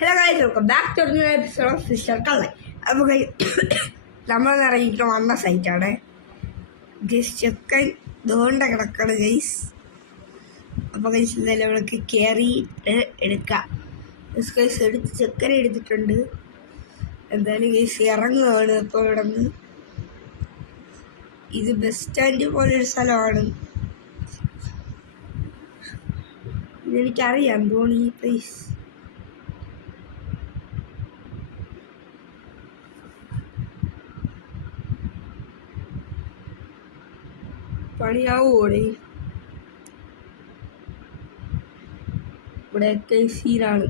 Hello guys welcome back to episode of sister കള്ള അപ്പോൾ നമ്മൾ ഇറങ്ങിയിട്ട് വന്ന സൈറ്റാണ് ഗൈസ് ചെക്കൻ ദോണ്ട കിടക്കണം ഗൈസ് അപ്പോൾ ഗൈസ് എന്തായാലും അവൾക്ക് കയറിയിട്ട് എടുക്കാം. ഗൈസ് ഗൈസ് എടുത്ത് ചെക്കൻ എടുത്തിട്ടുണ്ട്. എന്തായാലും ഗൈസ് ഇറങ്ങുകയാണ് ഇപ്പോൾ ഇവിടെ നിന്ന് ഇത് ബസ് സ്റ്റാൻഡ് പോലൊരു സ്ഥലമാണ്. ഇതെനിക്കറിയാം ധോണി പ്ലീസ് പണിയാവൂടെ? ഇവിടെയൊക്കെ സീനാണ്.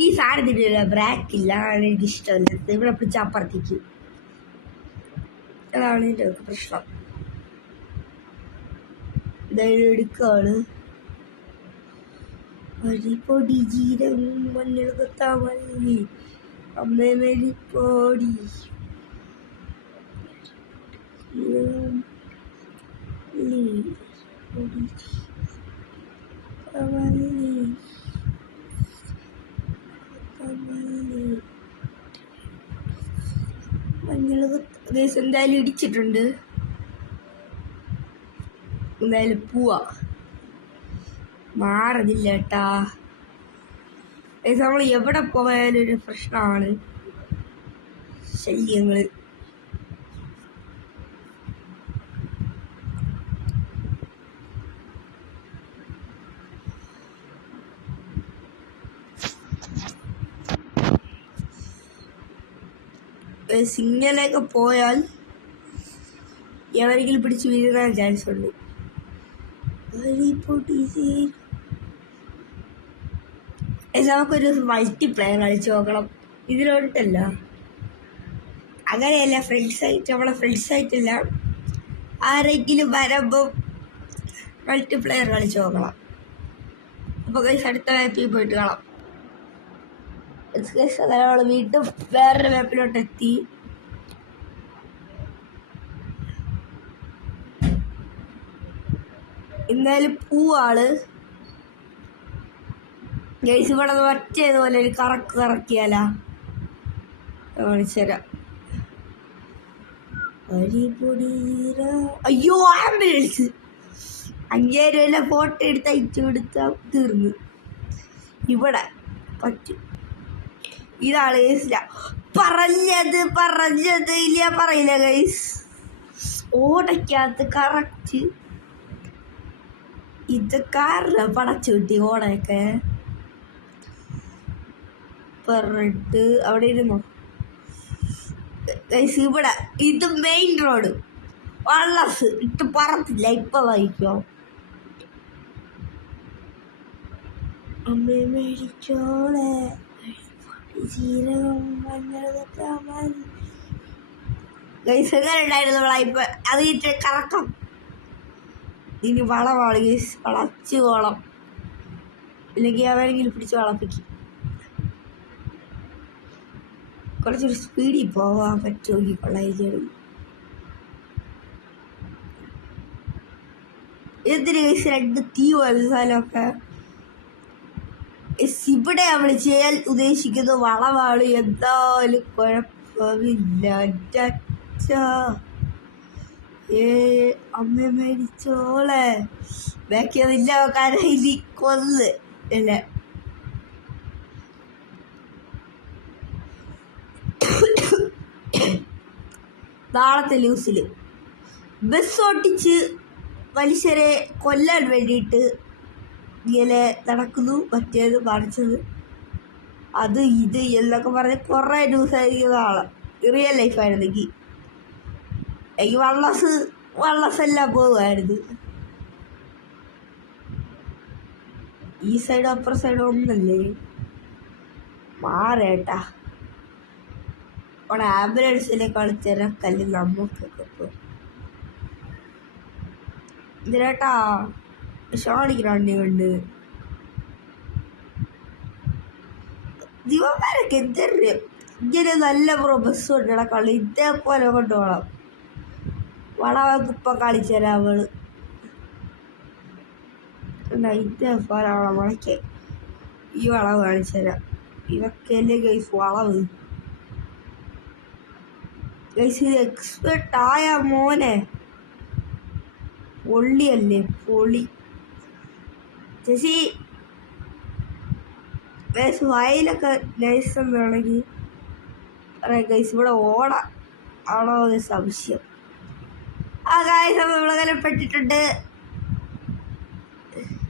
ഈ സാധനത്തിന്റെ ബ്രാക്കില്ല അതാണ് എനിക്ക് ഇഷ്ടമല്ല. ഇവിടെ പിടിച്ച അപ്പുറത്തേക്ക്. അതാണ് എന്റെ പ്രശ്നം. ഇതായാലും എടുക്കുകയാണ് അരിപ്പൊടി ജീരകം മഞ്ഞൾക്ക് തമല്ലി അമ്മ മെലിപ്പൊടി ജീരകം പൊടി കൊത്താമല്ലി കൊത്താമല്ലി മഞ്ഞൾ ദേശം എന്തായാലും ഇടിച്ചിട്ടുണ്ട്. എന്തായാലും പോവാ. മാറുന്നില്ല കേട്ടാ. നമ്മൾ എവിടെ പോയാലും ഒരു പ്രശ്നമാണ്. ശല്യങ്ങൾ സിഗ്നലൊക്കെ പോയാൽ എവരെങ്കിലും പിടിച്ച് വീഴാൻ ചാൻസ് ഉണ്ട്. നമുക്കൊരു മൾട്ടി പ്ലെയർ കളിച്ച് നോക്കണം. ഇതിലോട്ടല്ല അങ്ങനെയല്ല ഫ്രണ്ട്സ് ആയിട്ട് നമ്മളെ ഫ്രണ്ട്സ് ആയിട്ടില്ല ആരെങ്കിലും മൾട്ടി പ്ലെയർ കളിച്ച് നോക്കണം. അപ്പോൾ അടുത്ത മാപ്പിൽ പോയിട്ട് കാണാം. നമ്മൾ വീണ്ടും വേറൊരു മാപ്പിലോട്ട് എത്തി എന്നാലും പൂവാൾ. ഗൈസ് ഇവിടെ മറ്റേതുപോലെ ഒരു കറക്ക് കറക്കിയാല. അയ്യോ ആംബുലൻസ് അഞ്ചായിരം ഫോട്ടോ എടുത്ത് അയച്ചു കൊടുത്താൽ തീർന്നു. ഇവിടെ പറ്റും. ഇതാണ് ഗൈസ് പറഞ്ഞത് പറഞ്ഞത് ഇല്ല പറയില്ല ഗൈസ് ഓടയ്ക്കകത്ത് കറക്റ്റ് ഇത് കാരണം പടച്ചു കിട്ടി ഓടയൊക്കെ. പറഞ്ഞിട്ട് അവിടെ ഇരുന്നോ? ഗൈസ് ഇവിടെ ഇത് മെയിൻ റോഡ് വള്ളസ് ഇട്ട് പറത്തില്ല ഇപ്പൊ വായിക്കോ. അമ്മ മേടിച്ചോളെ. ജീരകം മഞ്ഞൾ ഗൈസ് എങ്ങനെ ഉണ്ടായിരുന്നു നമ്മളെ ഇപ്പൊ? അത് ഇട്ട് കറക്കം. ഇനി വളമാണ് ഗൈസ് വളച്ച് വളം ഇല്ലെങ്കിൽ അവരെങ്കിലും പിടിച്ച് വളപ്പിക്കും. കുറച്ചൊരു സ്പീഡിൽ പോകാൻ പറ്റുമെങ്കിൽ കൊള്ളായിരിക്കും എന്തിന് ഗൈസ് രണ്ട് തീ പോലെ സ്ഥലമൊക്കെ? ഇവിടെ നമ്മൾ ചെയ്യാൻ ഉദ്ദേശിക്കുന്ന വളമാണ് എന്തായാലും കുഴപ്പമില്ല. ഏ അമ്മ മരിച്ചോളെ. ബാക്കിയതില്ല കരയിലി കൊന്ന്. അല്ലേ? നാളത്തെ ന്യൂസിൽ ബസ് ഓട്ടിച്ച് മനുഷ്യരെ കൊല്ലാൻ വേണ്ടിയിട്ട് ഇങ്ങനെ നടക്കുന്നു മറ്റേത് കാണിച്ചത് അത് ഇത് എന്നൊക്കെ പറഞ്ഞ് കുറേ ന്യൂസ് ആയിരിക്കുന്ന ആളാണ് റിയൽ ലൈഫായിരുന്നെങ്കിൽ എനിക്ക്. വള്ളസ് വള്ളസ് എല്ലാം പോകുമായിരുന്നു. ഈ സൈഡ് അപ്പുറ സൈഡ് ഒന്നല്ലേ മാറേട്ടാ. അവിടെ ആംബുലൻസിലെ കളിച്ചിരക്കല്ല് കല്ല് നമുക്കൊക്കെ പോകും ഇതിലേട്ടാ ഷോണിക്ക് വണ്ടി കൊണ്ട് ദിവന്മാരൊക്കെ എന്തറിയാം ഇങ്ങനെ നല്ല പ്രോ ബസ് കൊണ്ടിടാ കളി. ഇതേപോലെ കൊണ്ടുപോകണം വളവൊക്കെ കളിച്ചു തരാം അവൾ. ഇതേപോലെ അവളെ മുളയ്ക്ക് ഈ വളവ് കാണിച്ചു തരാം ഇതൊക്കെയല്ലേ ഗൈസ് വളവ്? ഗൈസ് ഇത് എക്സ്പെർട്ട് ആയ മോനെ. പൊള്ളിയല്ലേ? പൊളി. ചേച്ചി വായിലൊക്കെ നൈസ് എന്നാണെങ്കിൽ പറയാം. ഗൈസ് ഇവിടെ ഓട ആണോ എന്ന് സംശയം. ആ ഗൈസ് നമ്മളങ്ങനെ പെട്ടിട്ടുണ്ട്.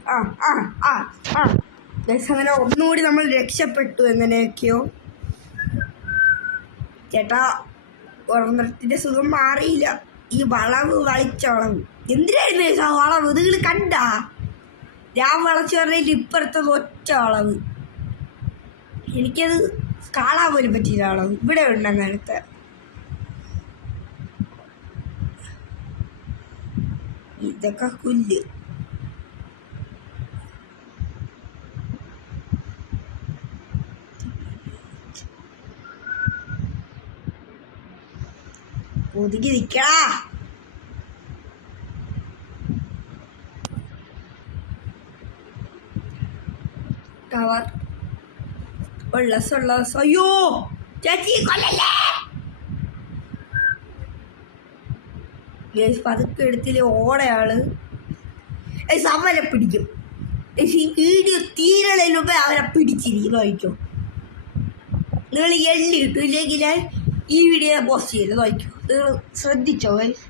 ആ ആ ആ ആ. ഗൈസ് അങ്ങനെ ഒന്നുകൂടി നമ്മൾ രക്ഷപ്പെട്ടു എങ്ങനെയൊക്കെയോ ചേട്ടാ ഉറന്നിടത്തിന്റെ സുഖം മാറിയില്ല. ഈ വളവ് വളിച്ചോളം എന്തിനായിരുന്നു ആ വളവ് നിങ്ങൾ കണ്ടാ? ഞാൻ വളച്ചു പറഞ്ഞതിൽ ഇപ്പുറത്തത് ഒറ്റ വളവ് എനിക്കത് കാണാൻ പോലും പറ്റിയില്ല അളവ്. ഇവിടെ ഉണ്ട് അങ്ങനത്തെ. ഇതൊക്കെ കുല്ല് ഒതുങ്ങി നിക്കടാ ടവർ ഉള്ളസ് ഉള്ളസ് അയ്യോ! ചേച്ചി കൊല്ലല്ലേ? ഗേസ് പതുക്കെ എടുത്തിൽ ഓടയാൾ അവനെ പിടിക്കും. ഈ വീഡിയോ തീരണതിന് മുമ്പേ അവനെ പിടിച്ചിരിക്കും നോക്കോ നിങ്ങൾ എണ്ണി കിട്ടും ഇല്ലെങ്കിൽ ഈ വീഡിയോ പോസ്റ്റ് ചെയ്ത് വായിക്കും നിങ്ങൾ ശ്രദ്ധിച്ചോ ഗൈസ്?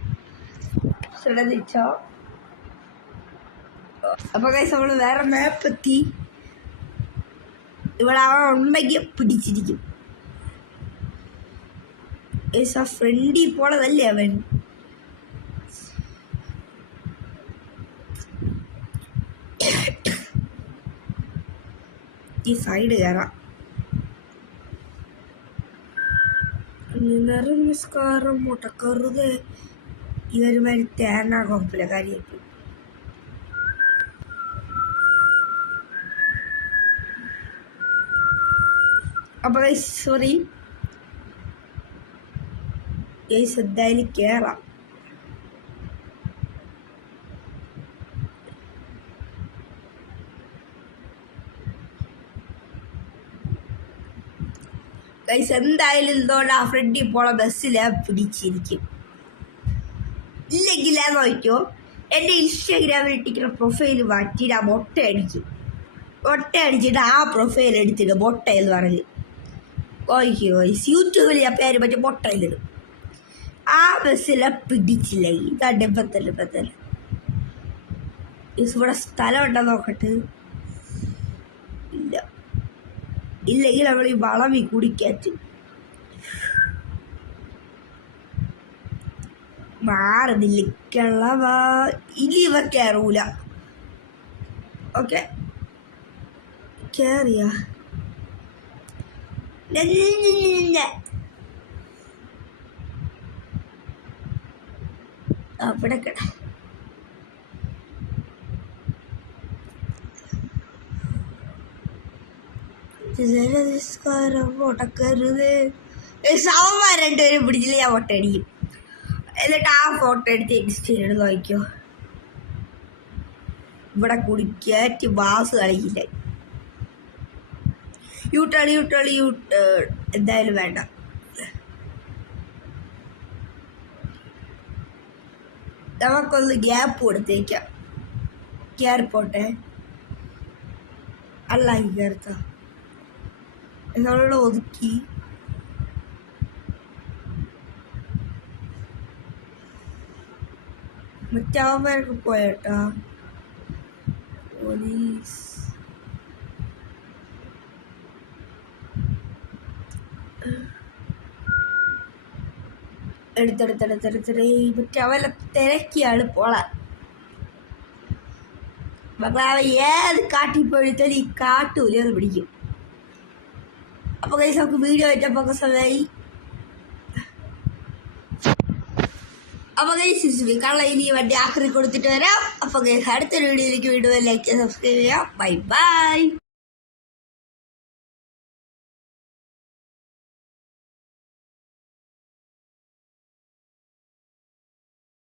ശ്രദ്ധിച്ചോ? അപ്പൊ ഗൈസ് നമ്മൾ വേറെ മാപ്പ് എത്തി. ഇവിടെ ആ ഉണ്ടെങ്കിൽ പിടിച്ചിരിക്കും. ആ ഫ്രണ്ടി പോണതല്ലേ അവൻ? ഈ സൈഡ് കയറാം നിസ്കാരം മുട്ടക്കറുത് ഇവരുമാതിരി തേനാ കുഴപ്പമില്ല കാര്യമായിട്ട് അപ്പൊ സോറി ഗൈസ് എന്തായാലും കേറാം. ഗൈസ് എന്തായാലും ഇതോടെ ആ പോണ ബസ്സിൽ പിടിച്ചിരിക്കും. ഇല്ലെങ്കിൽ നോക്കിയോ എന്റെ ഇൻസ്റ്റാഗ്രാമിൽ ഇട്ടിരിക്കുന്ന പ്രൊഫൈൽ മാറ്റിയിട്ട് ആ മുട്ട അടിക്കും. മുട്ട അടിച്ചിട്ട് ആ പ്രൊഫൈൽ എടുത്തിട്ട് മൊട്ട എന്ന് പറഞ്ഞ്. ഗൈസ് യൂട്യൂബിൽ ആ പേര് പറ്റി പൊട്ടയിലിടും ആ ബസ്സിലെ പിടിച്ചില്ല? ഇതാണ്ട് ഇപ്പത്തല്ല ഇപ്പത്തല്ല ഇവിടെ സ്ഥലം ഉണ്ടോ നോക്കട്ടെ? ഇല്ല. ഇല്ലെങ്കിൽ നമ്മൾ ഈ വളമി കുടിക്കാറ്റ് മാറുന്നില്ലിക്കുള്ള ഇനി ഇവ കയറൂല ഓക്കെ? കയറിയ അവിടെ കിട ജലനിസ്കാരം മുടക്കരുത് സവന്മാർ രണ്ടുപേരും പിടിച്ചില്ല ഞാൻ ഫോട്ടോ അടിക്കും എന്നിട്ട് ആ ഫോട്ടോ എടുത്ത് എക്സ്പീരിയൻസ് നോക്കിയോ ഇവിടെ കുടിക്കാറ്റ് ബാസ് കളിക്കില്ല U turn U turn U എന്തായാലും വേണ്ട. നമുക്കൊന്ന് ഗ്യാപ്പ് കൊടുത്തേക്കാം. കയറിപ്പോട്ടെ അല്ല കയർത്താം എന്നുള്ള ഒതുക്കി. മറ്റാവുമ്പോഴൊക്കെ പോയേട്ടാ. പോലീസ്. എടുത്തെടുത്തെടുത്തെടുത്തിട്ട് മറ്റവനെ തിരക്കിയാണ് പോളാൻ. മകളാവ് ഏത് കാട്ടിൽ പോയിട്ടാലും ഈ കാട്ടൂലി അത് പിടിക്കും. അപ്പോൾ കൈസ് നമുക്ക് വീഡിയോ ആയിട്ടപ്പോൾ സമയമായി അപ്പോൾ കൈസ് കള്ള ഇനി വണ്ടി ആക്രി കൊടുത്തിട്ട് വരാം. അപ്പോൾ കൈസ് അടുത്തൊരു വീഡിയോയിലേക്ക് വീണ്ടും ലൈക്ക് സബ്സ്ക്രൈബ് ചെയ്യാം. Bye bye